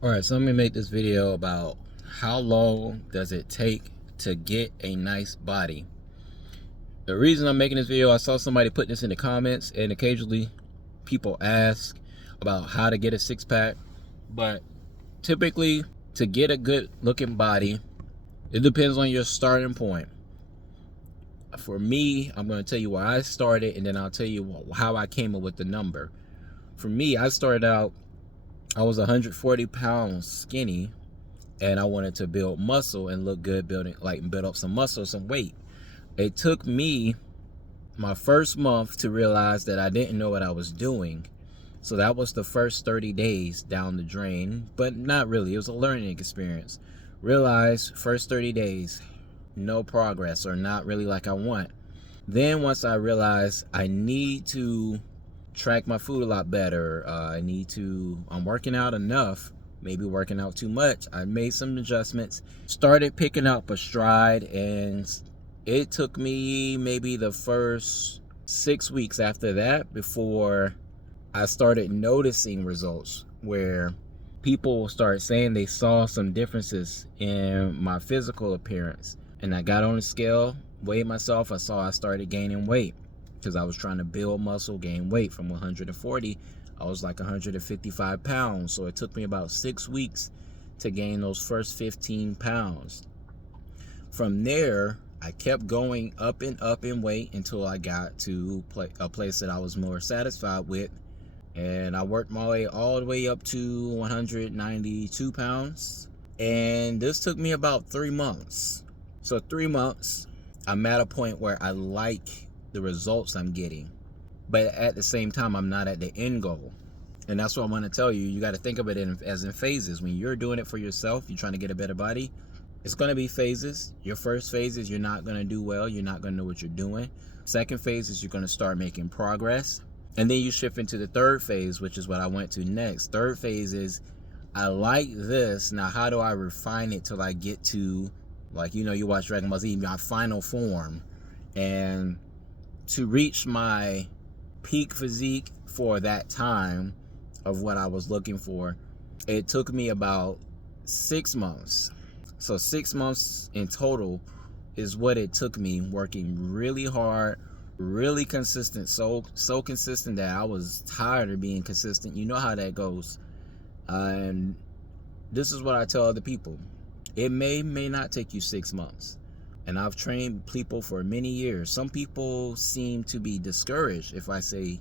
All right, so let me make this video about how long does it take to get a nice body. The reason I'm making this video, I saw somebody put this in the comments, and occasionally people ask about how to get a six-pack. But typically, to get a good looking body, it depends on your starting point. For me, I'm going to tell you where I started, and then I'll tell you how I came up with the number. For me, I started out, I was 140 pounds skinny, and I wanted to build muscle and look good, build up some muscle, some weight. It took me my first month to realize that I didn't know what I was doing. So that was the first 30 days down the drain, but not really. It was a learning experience. Realize first 30 days, no progress, or not really like I want. Then once I realized I need to track my food a lot better, I'm working out enough, maybe working out too much. I made some adjustments, started picking up a stride, and it took me maybe the first 6 weeks after that before I started noticing results where people started saying they saw some differences in my physical appearance. And I got on the scale, weighed myself, I started gaining weight because I was trying to build muscle, gain weight. From 140, I was like 155 pounds. So it took me about 6 weeks to gain those first 15 pounds. From there, I kept going up and up in weight until I got to a place that I was more satisfied with. And I worked my way all the way up to 192 pounds. And this took me about 3 months. So 3 months, I'm at a point where I like the results I'm getting. But at the same time, I'm not at the end goal. And that's what I want to tell you. You got to think of it as in phases. When you're doing it for yourself, you're trying to get a better body, it's going to be phases. Your first phase is you're not going to do well. You're not going to know what you're doing. Second phase is you're going to start making progress. And then you shift into the third phase, which is what I went to next. Third phase is, I like this. Now, how do I refine it till I get to, like, you watch Dragon Ball Z, my final form. And to reach my peak physique for that time of what I was looking for, it took me about 6 months. So 6 months in total is what it took me, working really hard, really consistent, so consistent that I was tired of being consistent. You know how that goes. And this is what I tell other people. It may not take you 6 months. And I've trained people for many years. Some people seem to be discouraged if I say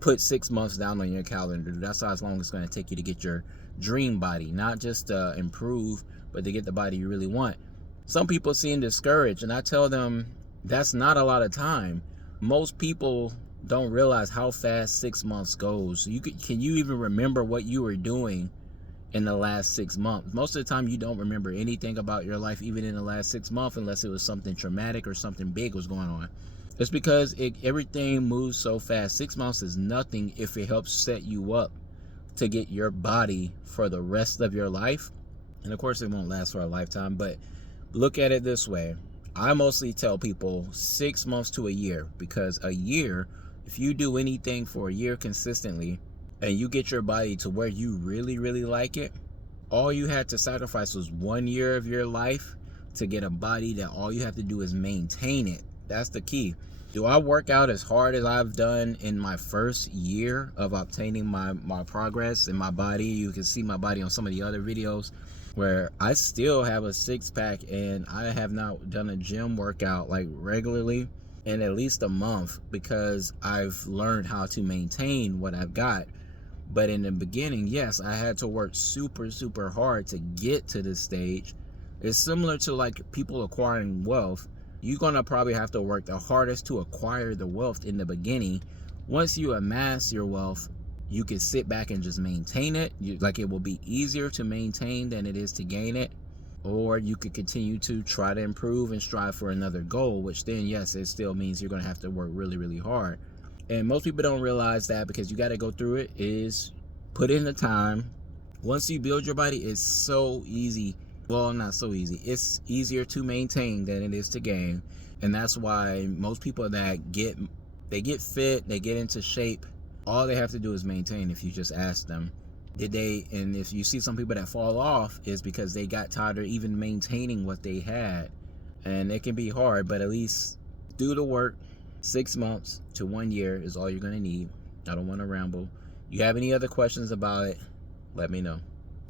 put 6 months down on your calendar. That's how long it's going to take you to get your dream body, not just to improve, but to get the body you really want. Some people seem discouraged, and I tell them that's not a lot of time. Most people don't realize how fast 6 months goes. Can you even remember what you were doing in the last 6 months? Most of the time, you don't remember anything about your life, even in the last 6 months, unless it was something traumatic or something big was going on. It's because everything moves so fast. 6 months is nothing if it helps set you up to get your body for the rest of your life. And of course, it won't last for a lifetime, but look at it this way. I mostly tell people 6 months to a year, because a year, if you do anything for a year consistently and you get your body to where you really, really like it, all you had to sacrifice was 1 year of your life to get a body that all you have to do is maintain it. That's the key. Do I work out as hard as I've done in my first year of obtaining my progress in my body? You can see my body on some of the other videos where I still have a 6-pack, and I have not done a gym workout like regularly in at least a month, because I've learned how to maintain what I've got. But in the beginning, yes, I had to work super, super hard to get to this stage. It's similar to like people acquiring wealth. You're going to probably have to work the hardest to acquire the wealth in the beginning. Once you amass your wealth, you can sit back and just maintain it. It will be easier to maintain than it is to gain it. Or you could continue to try to improve and strive for another goal, which then, yes, it still means you're going to have to work really, really hard. And most people don't realize that, because you got to go through it, is put in the time. Once you build your body, it's so easy. Well, not so easy. It's easier to maintain than it is to gain. And that's why most people that get fit, they get into shape, all they have to do is maintain if you just ask them. And if you see some people that fall off, is because they got tired of even maintaining what they had. And it can be hard, but at least do the work. 6 months to 1 year is all you're going to need. I don't want to ramble. You have any other questions about it, let me know.